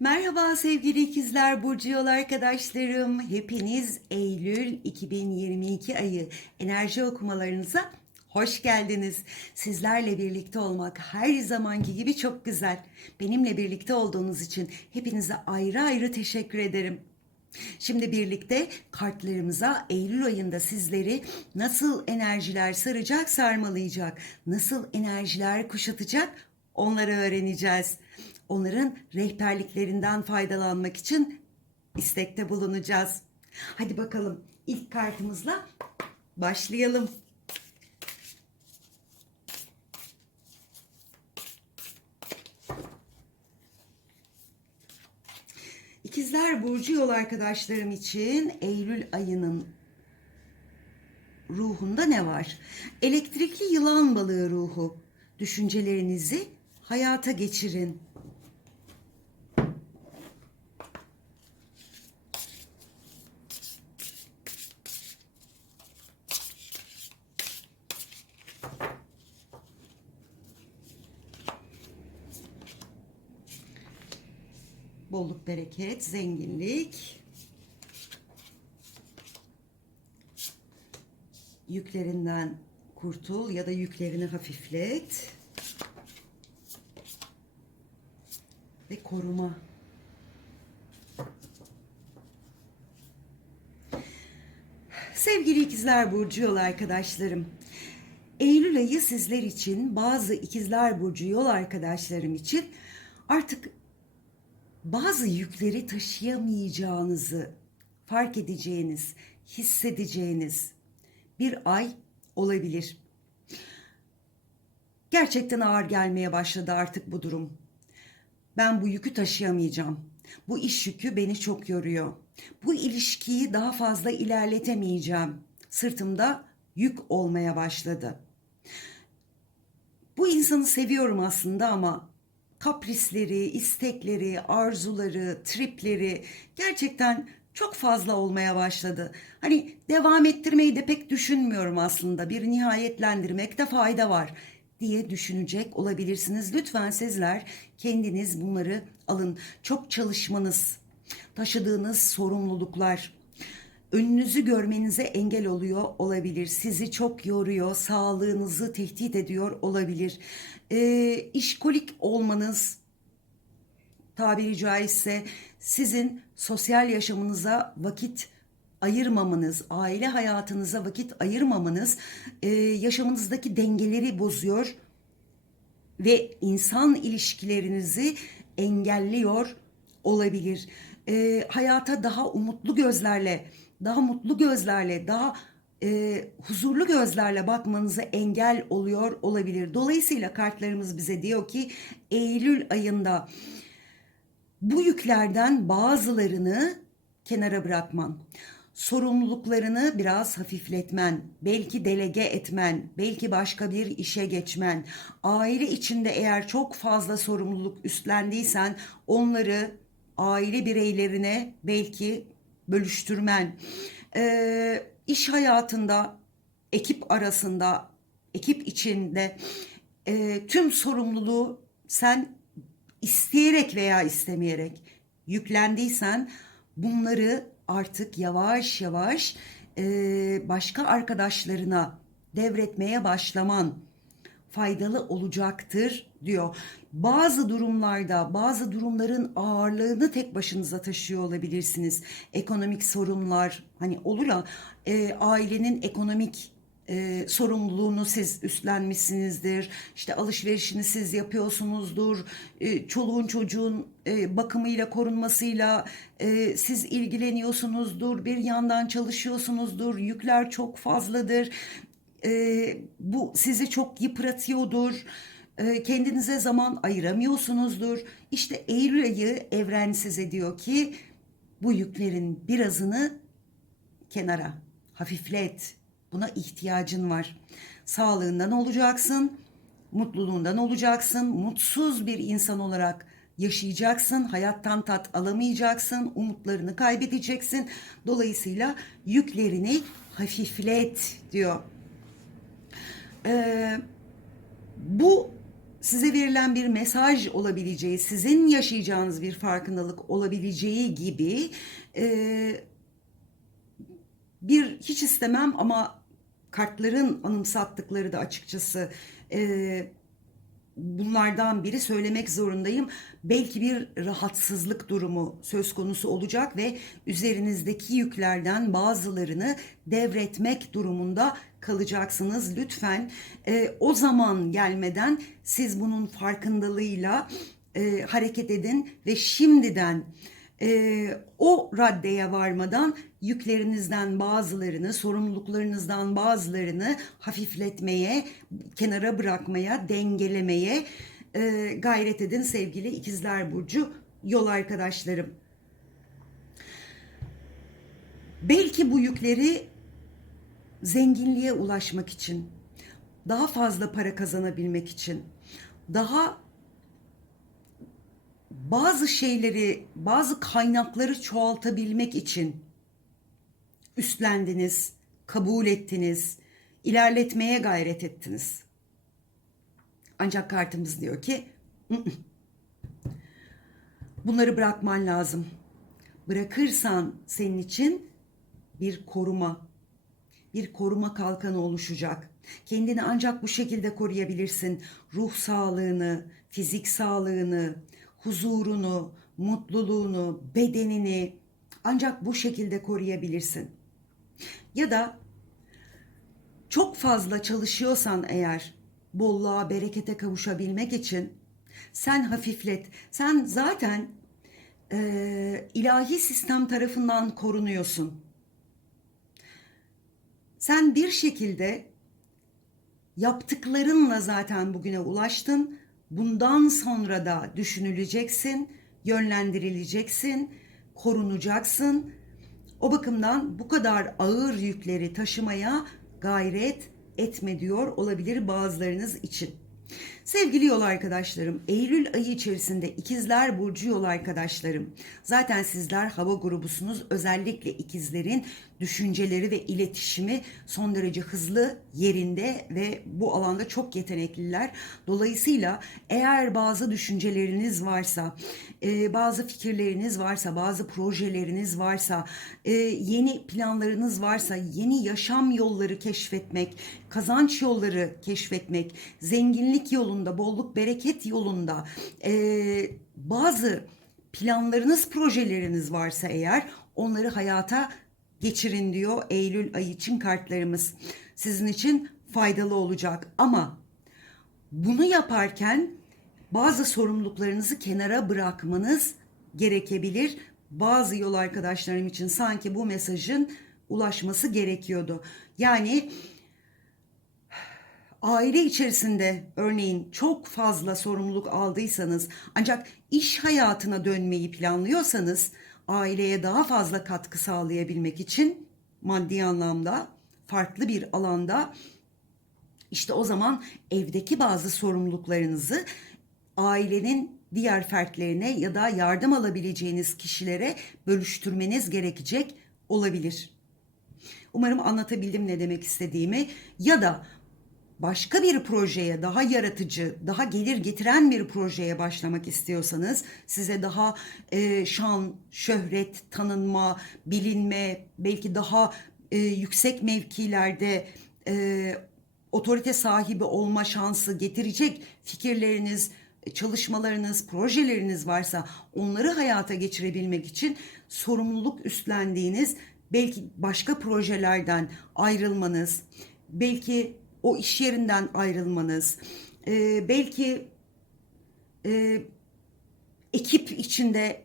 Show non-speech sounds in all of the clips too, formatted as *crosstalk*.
Merhaba sevgili ikizler Burcu yol arkadaşlarım. Hepiniz Eylül 2022 ayı enerji okumalarınıza hoş geldiniz. Sizlerle birlikte olmak her zamanki gibi çok güzel. Benimle birlikte olduğunuz için hepinize ayrı ayrı teşekkür ederim. Şimdi birlikte kartlarımıza Eylül ayında sizleri nasıl enerjiler saracak, sarmalayacak, nasıl enerjiler kuşatacak onları öğreneceğiz. Onların rehberliklerinden faydalanmak için istekte bulunacağız. Hadi bakalım ilk kartımızla başlayalım. İkizler Burcu yol arkadaşlarım için Eylül ayının ruhunda ne var? Elektrikli yılan balığı ruhu. Düşüncelerinizi hayata geçirin. Bolluk, bereket, zenginlik. Yüklerinden kurtul ya da yüklerini hafiflet. Ve koruma. Sevgili ikizler burcu yol arkadaşlarım. Eylül ayı sizler için bazı ikizler burcu yol arkadaşlarım için artık bazı yükleri taşıyamayacağınızı fark edeceğiniz, hissedeceğiniz bir ay olabilir. Gerçekten ağır gelmeye başladı artık bu durum. Ben bu yükü taşıyamayacağım. Bu iş yükü beni çok yoruyor. Bu ilişkiyi daha fazla ilerletemeyeceğim. Sırtımda yük olmaya başladı. Bu insanı seviyorum aslında ama kaprisleri, istekleri, arzuları, tripleri gerçekten çok fazla olmaya başladı. Hani devam ettirmeyi de pek düşünmüyorum aslında. Bir nihayetlendirmekte fayda var diye düşünecek olabilirsiniz. Lütfen sizler kendiniz bunları alın. Çok çalışmanız, taşıdığınız sorumluluklar, önünüzü görmenize engel oluyor olabilir. Sizi çok yoruyor, sağlığınızı tehdit ediyor olabilir. E, işkolik olmanız tabiri caizse sizin sosyal yaşamınıza vakit ayırmamanız, aile hayatınıza vakit ayırmamanız e, yaşamınızdaki dengeleri bozuyor ve insan ilişkilerinizi engelliyor olabilir. E, hayata daha umutlu gözlerle, daha mutlu gözlerle, daha e, huzurlu gözlerle bakmanıza engel oluyor olabilir. Dolayısıyla kartlarımız bize diyor ki Eylül ayında bu yüklerden bazılarını kenara bırakman, sorumluluklarını biraz hafifletmen, belki delege etmen, belki başka bir işe geçmen, aile içinde eğer çok fazla sorumluluk üstlendiysen onları aile bireylerine belki bölüştürmen, ee, iş hayatında, ekip arasında, ekip içinde e, tüm sorumluluğu sen isteyerek veya istemeyerek yüklendiysen bunları artık yavaş yavaş e, başka arkadaşlarına devretmeye başlaman faydalı olacaktır diyor. Bazı durumlarda bazı durumların ağırlığını tek başınıza taşıyor olabilirsiniz. Ekonomik sorunlar hani olur ya e, ailenin ekonomik e, sorumluluğunu siz üstlenmişsinizdir. İşte alışverişini siz yapıyorsunuzdur. E, çoluğun çocuğun e, bakımıyla korunmasıyla e, siz ilgileniyorsunuzdur. Bir yandan çalışıyorsunuzdur. Yükler çok fazladır. E, bu sizi çok yıpratıyordur. E, kendinize zaman ayıramıyorsunuzdur. İşte Eylül ayı evren size diyor ki bu yüklerin birazını kenara hafiflet Buna ihtiyacın var. Sağlığından olacaksın, mutluluğundan olacaksın, mutsuz bir insan olarak yaşayacaksın, hayattan tat alamayacaksın, umutlarını kaybedeceksin. Dolayısıyla yüklerini hafiflet diyor. Ee, bu size verilen bir mesaj olabileceği, sizin yaşayacağınız bir farkındalık olabileceği gibi e, bir hiç istemem ama kartların anımsattıkları da açıkçası e, bunlardan biri söylemek zorundayım. Belki bir rahatsızlık durumu söz konusu olacak ve üzerinizdeki yüklerden bazılarını devretmek durumunda kalacaksınız. Lütfen e, o zaman gelmeden siz bunun farkındalığıyla e, hareket edin ve şimdiden e, o raddeye varmadan yüklerinizden bazılarını, sorumluluklarınızdan bazılarını hafifletmeye, kenara bırakmaya, dengelemeye e, gayret edin sevgili ikizler burcu yol arkadaşlarım. Belki bu yükleri zenginliğe ulaşmak için, daha fazla para kazanabilmek için, daha bazı şeyleri, bazı kaynakları çoğaltabilmek için üstlendiniz, kabul ettiniz, ilerletmeye gayret ettiniz. Ancak kartımız diyor ki "Mm-mm. bunları bırakman lazım. Bırakırsan senin için bir koruma, bir koruma kalkanı oluşacak. Kendini ancak bu şekilde koruyabilirsin. Ruh sağlığını, fizik sağlığını, huzurunu, mutluluğunu, bedenini ancak bu şekilde koruyabilirsin. Ya da çok fazla çalışıyorsan eğer bolluğa, berekete kavuşabilmek için sen hafiflet. Sen zaten e, ilahi sistem tarafından korunuyorsun. Sen bir şekilde yaptıklarınla zaten bugüne ulaştın. Bundan sonra da düşünüleceksin, yönlendirileceksin, korunacaksın. O bakımdan bu kadar ağır yükleri taşımaya gayret etme diyor olabilir bazılarınız için. Sevgili yol arkadaşlarım, Eylül ayı içerisinde ikizler burcu yol arkadaşlarım. Zaten sizler hava grubusunuz. Özellikle ikizlerin düşünceleri ve iletişimi son derece hızlı yerinde ve bu alanda çok yetenekliler. Dolayısıyla eğer bazı düşünceleriniz varsa, e, bazı fikirleriniz varsa, bazı projeleriniz varsa, e, yeni planlarınız varsa, yeni yaşam yolları keşfetmek, kazanç yolları keşfetmek, zenginlik yolunda, bolluk bereket yolunda e, bazı planlarınız, projeleriniz varsa eğer onları hayata geçirin diyor Eylül ayı için kartlarımız. Sizin için faydalı olacak ama bunu yaparken bazı sorumluluklarınızı kenara bırakmanız gerekebilir. Bazı yol arkadaşlarım için sanki bu mesajın ulaşması gerekiyordu. Yani aile içerisinde örneğin çok fazla sorumluluk aldıysanız ancak iş hayatına dönmeyi planlıyorsanız aileye daha fazla katkı sağlayabilmek için maddi anlamda farklı bir alanda işte o zaman evdeki bazı sorumluluklarınızı ailenin diğer fertlerine ya da yardım alabileceğiniz kişilere bölüştürmeniz gerekecek olabilir. Umarım anlatabildim ne demek istediğimi ya da başka bir projeye, daha yaratıcı, daha gelir getiren bir projeye başlamak istiyorsanız, size daha e, şan, şöhret, tanınma, bilinme, belki daha e, yüksek mevkilerde e, otorite sahibi olma şansı getirecek fikirleriniz, çalışmalarınız, projeleriniz varsa onları hayata geçirebilmek için sorumluluk üstlendiğiniz belki başka projelerden ayrılmanız, belki o iş yerinden ayrılmanız, e, belki e, ekip içinde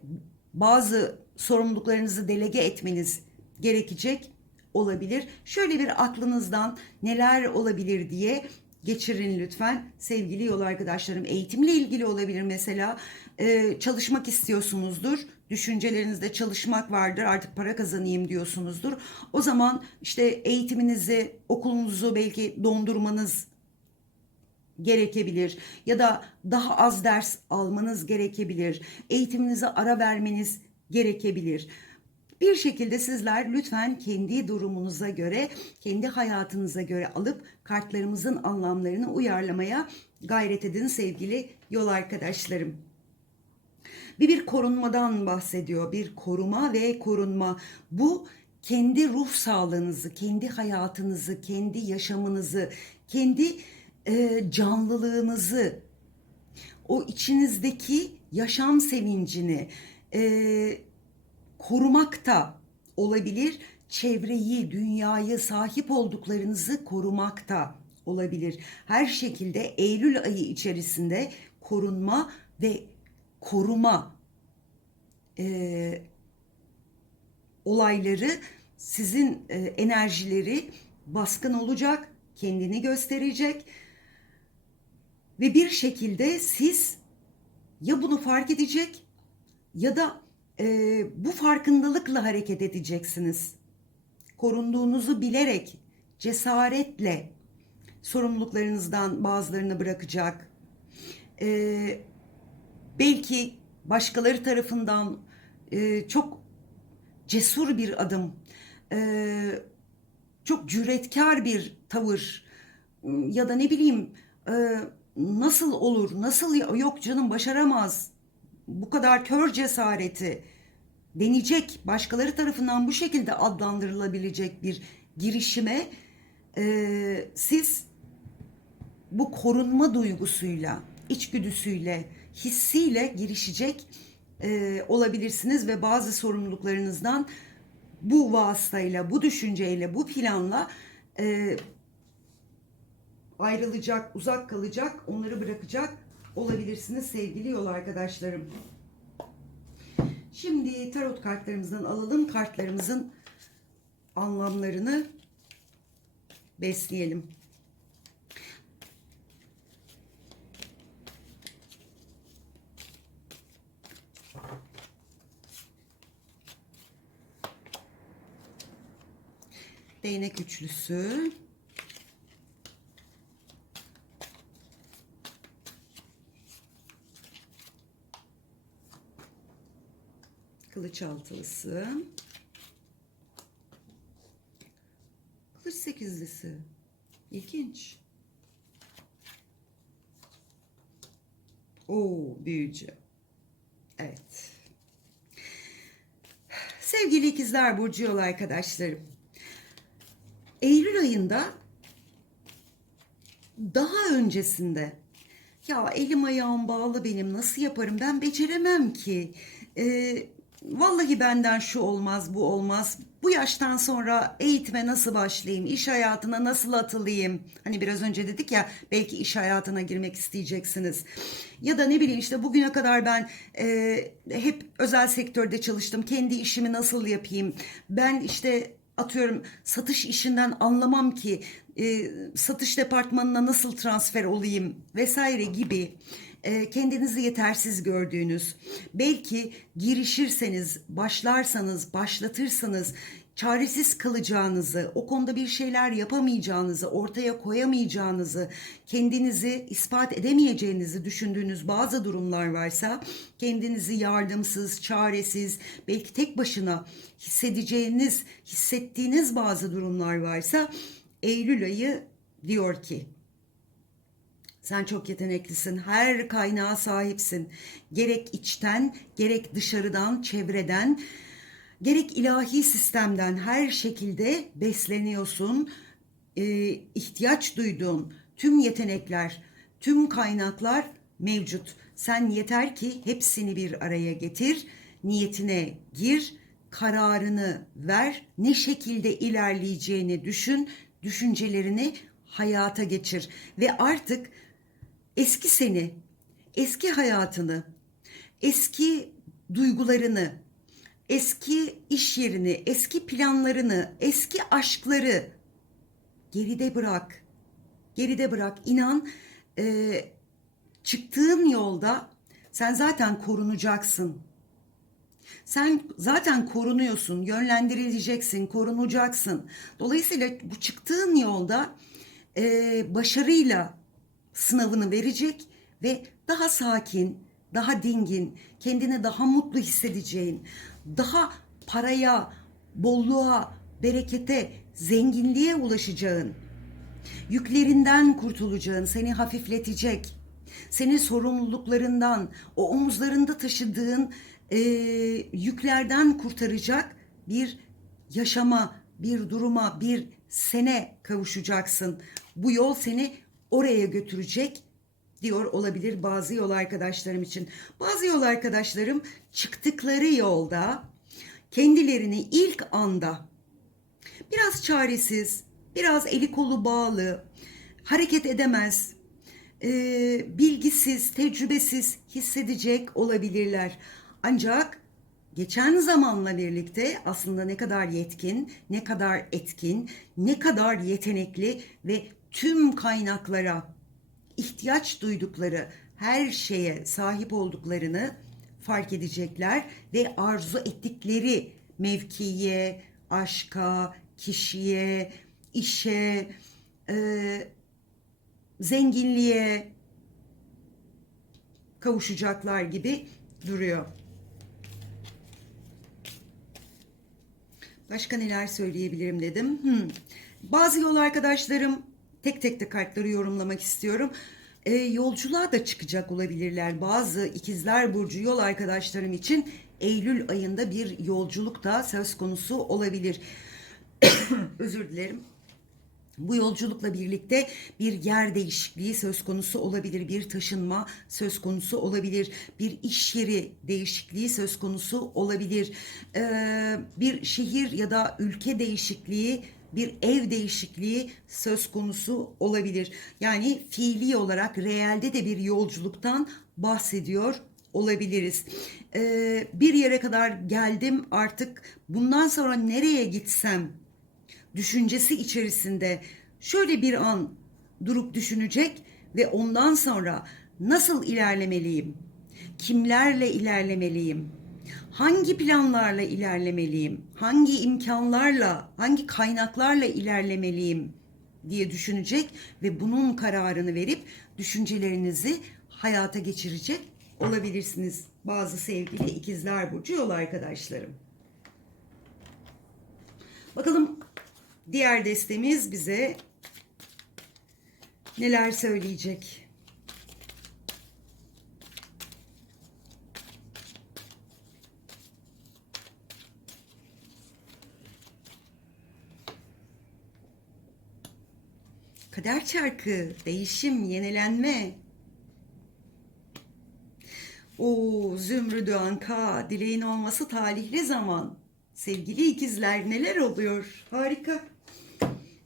bazı sorumluluklarınızı delege etmeniz gerekecek olabilir. Şöyle bir aklınızdan neler olabilir diye geçirin lütfen sevgili yol arkadaşlarım. Eğitimle ilgili olabilir mesela ee, çalışmak istiyorsunuzdur. Düşüncelerinizde çalışmak vardır artık para kazanayım diyorsunuzdur. O zaman işte eğitiminizi okulunuzu belki dondurmanız gerekebilir ya da daha az ders almanız gerekebilir. Eğitiminize ara vermeniz gerekebilir. Bir şekilde sizler lütfen kendi durumunuza göre, kendi hayatınıza göre alıp kartlarımızın anlamlarını uyarlamaya gayret edin sevgili yol arkadaşlarım. Bir bir korunmadan bahsediyor. Bir koruma ve korunma. Bu kendi ruh sağlığınızı, kendi hayatınızı, kendi yaşamınızı, kendi e, canlılığınızı, o içinizdeki yaşam sevincini e, korumak da olabilir. Çevreyi, dünyayı, sahip olduklarınızı korumak da olabilir. Her şekilde Eylül ayı içerisinde korunma ve koruma e, olayları sizin e, enerjileri baskın olacak, kendini gösterecek ve bir şekilde siz ya bunu fark edecek ya da e, bu farkındalıkla hareket edeceksiniz. Korunduğunuzu bilerek, cesaretle sorumluluklarınızdan bazılarını bırakacak. E, belki başkaları tarafından e, çok cesur bir adım, e, çok cüretkar bir tavır ya da ne bileyim e, nasıl olur, nasıl yok canım başaramaz, bu kadar kör cesareti deneyecek, başkaları tarafından bu şekilde adlandırılabilecek bir girişime e, siz bu korunma duygusuyla, içgüdüsüyle, hissiyle girişecek e, olabilirsiniz ve bazı sorumluluklarınızdan bu vasıtayla, bu düşünceyle, bu planla e, ayrılacak, uzak kalacak, onları bırakacak olabilirsiniz sevgili yol arkadaşlarım. Şimdi tarot kartlarımızdan alalım. Kartlarımızın anlamlarını besleyelim. Değnek üçlüsü. Kılıç altılısı. Kılıç sekizlisi. İlginç. Oo, büyücü. Evet. Sevgili ikizler burcu yol arkadaşlarım. Eylül ayında daha öncesinde ya elim ayağım bağlı benim nasıl yaparım ben beceremem ki. Ee, vallahi benden şu olmaz bu olmaz. Bu yaştan sonra eğitime nasıl başlayayım? iş hayatına nasıl atılayım? Hani biraz önce dedik ya belki iş hayatına girmek isteyeceksiniz. Ya da ne bileyim işte bugüne kadar ben e, hep özel sektörde çalıştım. Kendi işimi nasıl yapayım? Ben işte atıyorum satış işinden anlamam ki e, satış departmanına nasıl transfer olayım vesaire gibi e, kendinizi yetersiz gördüğünüz belki girişirseniz başlarsanız başlatırsanız çaresiz kalacağınızı, o konuda bir şeyler yapamayacağınızı, ortaya koyamayacağınızı, kendinizi ispat edemeyeceğinizi düşündüğünüz bazı durumlar varsa, kendinizi yardımsız, çaresiz, belki tek başına hissedeceğiniz, hissettiğiniz bazı durumlar varsa Eylül ayı diyor ki sen çok yeteneklisin. Her kaynağa sahipsin. Gerek içten, gerek dışarıdan, çevreden, gerek ilahi sistemden her şekilde besleniyorsun. Ee, ihtiyaç duyduğun tüm yetenekler, tüm kaynaklar mevcut. Sen yeter ki hepsini bir araya getir, niyetine gir, kararını ver, ne şekilde ilerleyeceğini düşün, düşüncelerini hayata geçir ve artık eski seni, eski hayatını, eski duygularını, eski iş yerini, eski planlarını, eski aşkları geride bırak. Geride bırak. İnan e, çıktığın yolda sen zaten korunacaksın. Sen zaten korunuyorsun, yönlendirileceksin, korunacaksın. Dolayısıyla bu çıktığın yolda e, başarıyla sınavını verecek ve daha sakin, daha dingin, kendini daha mutlu hissedeceğin, daha paraya, bolluğa, berekete, zenginliğe ulaşacağın, yüklerinden kurtulacağın, seni hafifletecek, seni sorumluluklarından, o omuzlarında taşıdığın e, yüklerden kurtaracak bir yaşama, bir duruma, bir sene kavuşacaksın. Bu yol seni oraya götürecek diyor olabilir bazı yol arkadaşlarım için. Bazı yol arkadaşlarım çıktıkları yolda kendilerini ilk anda biraz çaresiz, biraz eli kolu bağlı, hareket edemez, e, bilgisiz, tecrübesiz hissedecek olabilirler. Ancak geçen zamanla birlikte aslında ne kadar yetkin, ne kadar etkin, ne kadar yetenekli ve tüm kaynaklara ihtiyaç duydukları her şeye sahip olduklarını fark edecekler ve arzu ettikleri mevkiye, aşka, kişiye, işe, e, zenginliğe kavuşacaklar gibi duruyor. Başka neler söyleyebilirim dedim. Hmm. Bazı yol arkadaşlarım tek tek de kartları yorumlamak istiyorum. E, yolculuğa da çıkacak olabilirler. Bazı ikizler burcu yol arkadaşlarım için Eylül ayında bir yolculuk da söz konusu olabilir. *coughs* Özür dilerim. Bu yolculukla birlikte bir yer değişikliği söz konusu olabilir, bir taşınma söz konusu olabilir, bir iş yeri değişikliği söz konusu olabilir, ee, bir şehir ya da ülke değişikliği, bir ev değişikliği söz konusu olabilir. Yani fiili olarak reelde de bir yolculuktan bahsediyor olabiliriz. Ee, bir yere kadar geldim artık bundan sonra nereye gitsem düşüncesi içerisinde şöyle bir an durup düşünecek ve ondan sonra nasıl ilerlemeliyim? Kimlerle ilerlemeliyim? Hangi planlarla ilerlemeliyim? Hangi imkanlarla, hangi kaynaklarla ilerlemeliyim diye düşünecek ve bunun kararını verip düşüncelerinizi hayata geçirecek olabilirsiniz. Bazı sevgili ikizler burcu yol arkadaşlarım. Bakalım Diğer destemiz bize neler söyleyecek? Kader çarkı, değişim, yenilenme. O Zümrüdü Anka, dileğin olması talihli zaman. Sevgili ikizler neler oluyor? Harika.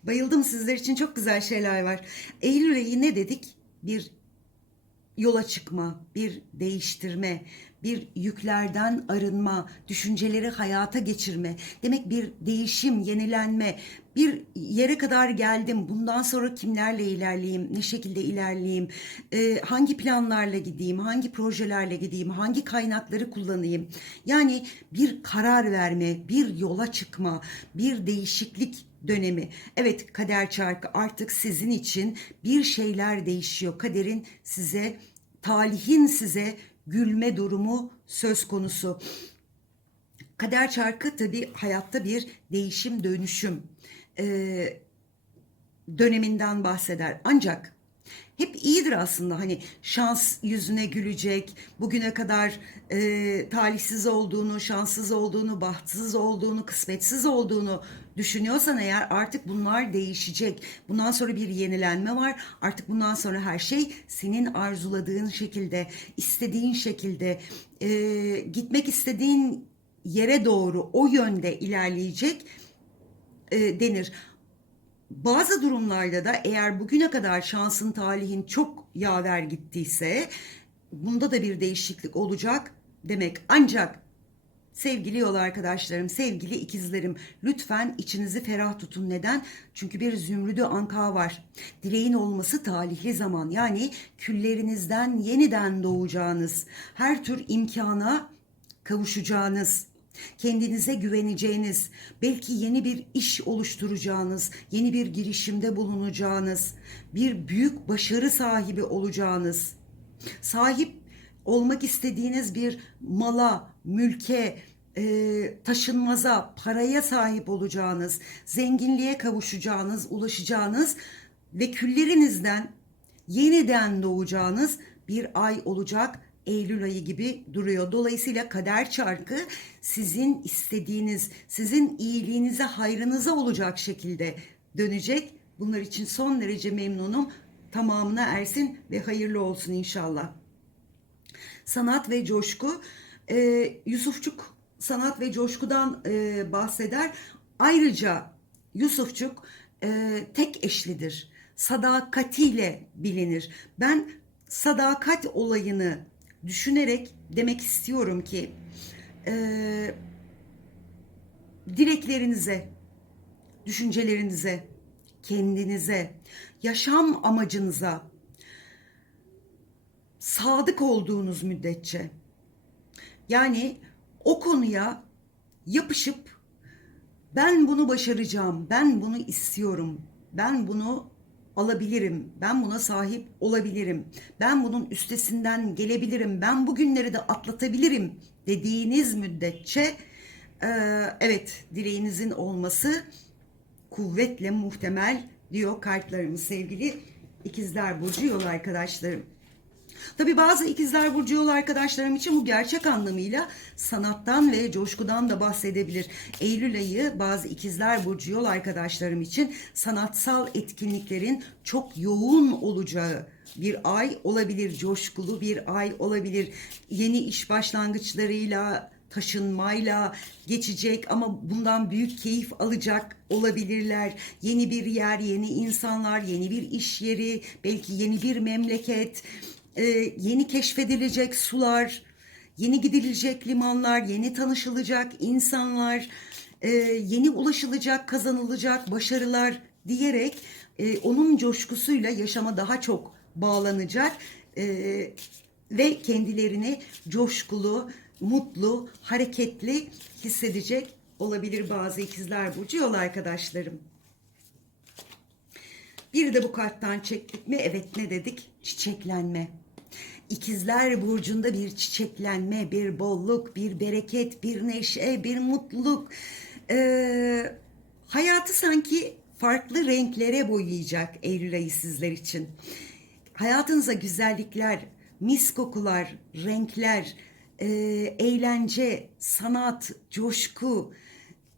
Bayıldım sizler için çok güzel şeyler var. Eylül ayı ne dedik? Bir yola çıkma, bir değiştirme, bir yüklerden arınma, düşünceleri hayata geçirme. Demek bir değişim, yenilenme. Bir yere kadar geldim. Bundan sonra kimlerle ilerleyeyim, ne şekilde ilerleyeyim, e, hangi planlarla gideyim, hangi projelerle gideyim, hangi kaynakları kullanayım. Yani bir karar verme, bir yola çıkma, bir değişiklik dönemi. Evet kader çarkı artık sizin için bir şeyler değişiyor. Kaderin size, talihin size gülme durumu söz konusu. Kader çarkı tabii hayatta bir değişim dönüşüm e, döneminden bahseder. Ancak hep iyidir aslında. Hani şans yüzüne gülecek bugüne kadar e, talihsiz olduğunu şanssız olduğunu bahtsız olduğunu kısmetsiz olduğunu düşünüyorsan eğer artık bunlar değişecek. Bundan sonra bir yenilenme var. Artık bundan sonra her şey senin arzuladığın şekilde istediğin şekilde e, gitmek istediğin yere doğru o yönde ilerleyecek e, denir bazı durumlarda da eğer bugüne kadar şansın talihin çok yaver gittiyse bunda da bir değişiklik olacak demek. Ancak sevgili yol arkadaşlarım, sevgili ikizlerim lütfen içinizi ferah tutun. Neden? Çünkü bir zümrüdü anka var. Dileğin olması talihli zaman yani küllerinizden yeniden doğacağınız, her tür imkana kavuşacağınız, kendinize güveneceğiniz, belki yeni bir iş oluşturacağınız, yeni bir girişimde bulunacağınız, bir büyük başarı sahibi olacağınız, sahip olmak istediğiniz bir mala, mülke, e, taşınmaza, paraya sahip olacağınız, zenginliğe kavuşacağınız, ulaşacağınız ve küllerinizden yeniden doğacağınız bir ay olacak. Eylül ayı gibi duruyor. Dolayısıyla kader çarkı sizin istediğiniz, sizin iyiliğinize, hayrınıza olacak şekilde dönecek. Bunlar için son derece memnunum. Tamamına ersin ve hayırlı olsun inşallah sanat ve coşku. Ee, Yusufçuk sanat ve coşkudan e, bahseder. Ayrıca Yusufçuk e, tek eşlidir. Sadakatiyle bilinir. Ben sadakat olayını düşünerek demek istiyorum ki e, dileklerinize, düşüncelerinize, kendinize, yaşam amacınıza, sadık olduğunuz müddetçe yani o konuya yapışıp ben bunu başaracağım, ben bunu istiyorum, ben bunu alabilirim, ben buna sahip olabilirim, ben bunun üstesinden gelebilirim, ben bugünleri de atlatabilirim dediğiniz müddetçe e, evet dileğinizin olması kuvvetle muhtemel diyor kartlarımız sevgili ikizler burcu yol arkadaşlarım. Tabi bazı ikizler burcu yol arkadaşlarım için bu gerçek anlamıyla sanattan ve coşkudan da bahsedebilir. Eylül ayı bazı ikizler burcu yol arkadaşlarım için sanatsal etkinliklerin çok yoğun olacağı bir ay olabilir. Coşkulu bir ay olabilir. Yeni iş başlangıçlarıyla taşınmayla geçecek ama bundan büyük keyif alacak olabilirler. Yeni bir yer, yeni insanlar, yeni bir iş yeri, belki yeni bir memleket, e, yeni keşfedilecek sular, yeni gidilecek limanlar, yeni tanışılacak insanlar, e, yeni ulaşılacak, kazanılacak başarılar diyerek e, onun coşkusuyla yaşama daha çok bağlanacak e, ve kendilerini coşkulu, mutlu, hareketli hissedecek olabilir bazı ikizler burcu yol arkadaşlarım. Bir de bu karttan çektik mi? Evet ne dedik? Çiçeklenme. İkizler burcunda bir çiçeklenme, bir bolluk, bir bereket, bir neşe, bir mutluluk. Ee, hayatı sanki farklı renklere boyayacak Eylül ayı sizler için. Hayatınıza güzellikler, mis kokular, renkler, e, eğlence, sanat, coşku,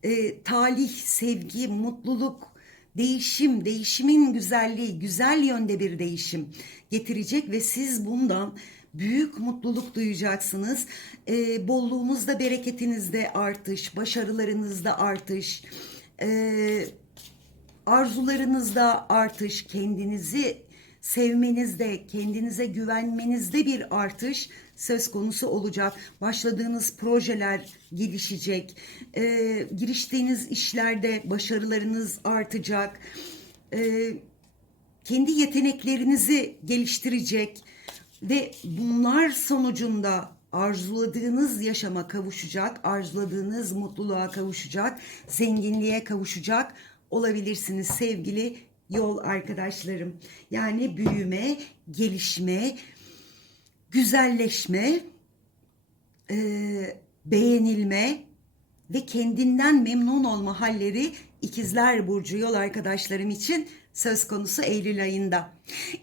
e, talih, sevgi, mutluluk, değişim, değişimin güzelliği, güzel yönde bir değişim getirecek ve siz bundan büyük mutluluk duyacaksınız. E, bolluğunuzda, bereketinizde artış, başarılarınızda artış, e, arzularınızda artış, kendinizi sevmenizde, kendinize güvenmenizde bir artış söz konusu olacak. Başladığınız projeler gelişecek. E, giriştiğiniz işlerde başarılarınız artacak. E, kendi yeteneklerinizi geliştirecek ve bunlar sonucunda arzuladığınız yaşama kavuşacak, arzuladığınız mutluluğa kavuşacak, zenginliğe kavuşacak olabilirsiniz sevgili yol arkadaşlarım. Yani büyüme, gelişme, güzelleşme, e, beğenilme ve kendinden memnun olma halleri ikizler burcu yol arkadaşlarım için söz konusu Eylül ayında.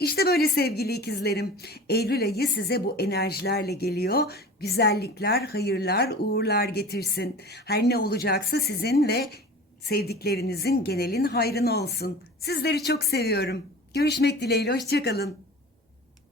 İşte böyle sevgili ikizlerim. Eylül ayı size bu enerjilerle geliyor. Güzellikler, hayırlar, uğurlar getirsin. Her ne olacaksa sizin ve sevdiklerinizin genelin hayrına olsun. Sizleri çok seviyorum. Görüşmek dileğiyle, hoşçakalın.